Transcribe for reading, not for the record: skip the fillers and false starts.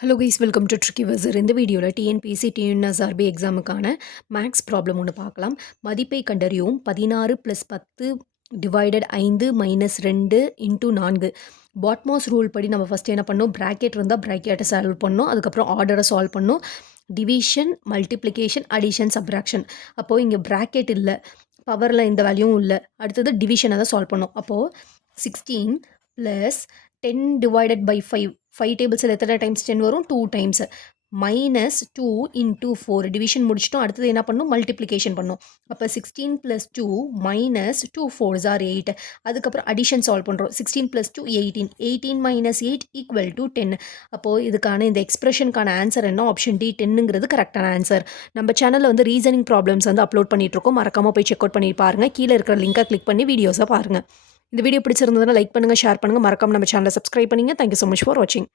Hello guys, welcome to tricky வசர். இந்த வீடியோவில் TNPSC TNSRB எக்ஸாமுக்கான maths problem ஒன்று பார்க்கலாம். மதிப்பை கண்டறியவும் 16 + 10 டிவைடட் 5 - 2 × 4. பாட்மாஸ் ரூல் படி நம்ம ஃபஸ்ட்டு என்ன பண்ணோம், ப்ராக்கெட் இருந்தால் ப்ராக்கெட்டை சால்வ் பண்ணோம், அதுக்கப்புறம் ஆர்டரை சால்வ் பண்ணோம், டிவிஷன், மல்டிப்ளிகேஷன், அடிஷன், சப்ராக்ஷன். அப்போது இங்கே ப்ராக்கெட் இல்லை, பவரில் எந்த வேல்யூவும் இல்லை, அடுத்தது டிவிஷனை தான் சால்வ் பண்ணோம். அப்போது 16 + 10 டிவைடட் பை 5. 5 டேபிள்ஸில் எத்தனை டைம்ஸ் 10 வரும்? 2 டைம்ஸ். -2 × 4 டிவிஷன் முடிச்சிட்டோம். அடுத்தது என்ன பண்ணணும்? மல்டிப்ளிகேஷன் பண்ணோம். அப்போ 16 + 2 - 2 4s are 8. அதுக்கப்புறம் அடிஷன் சால்வ் பண்ணுறோம். 16 + 2 18. 18 - 8 = 10. அப்போது இதுக்கான இந்த எக்ஸ்பிரஷனுக்கான ஆன்சர் என்ன? ஆப்ஷன் டி, 10ங்கிறது கரெக்டான ஆன்சர். நம்ம சேனலில் வந்து ரீசனிங் ப்ராப்ளம்ஸ் வந்து அப்லோட் பண்ணிகிட்ருக்கோம். மறக்காமல் போய் செக் அவுட் பண்ணி பாருங்கள். கீழே இருக்கிற லிங்கை கிளிக் பண்ணி வீடியோஸை பாருங்கள். இந்த வீடியோ பிடிச்சிருந்ததுன்னா லைக் பண்ணுங்கள், ஷேர் பண்ணுங்கள், மறக்காமல் நம்ம சேனலை சப்ஸ்கிரைப் பண்ணுங்கள். தேங்க்யூ ஸோ மச் ஃபார் வாட்சிங்.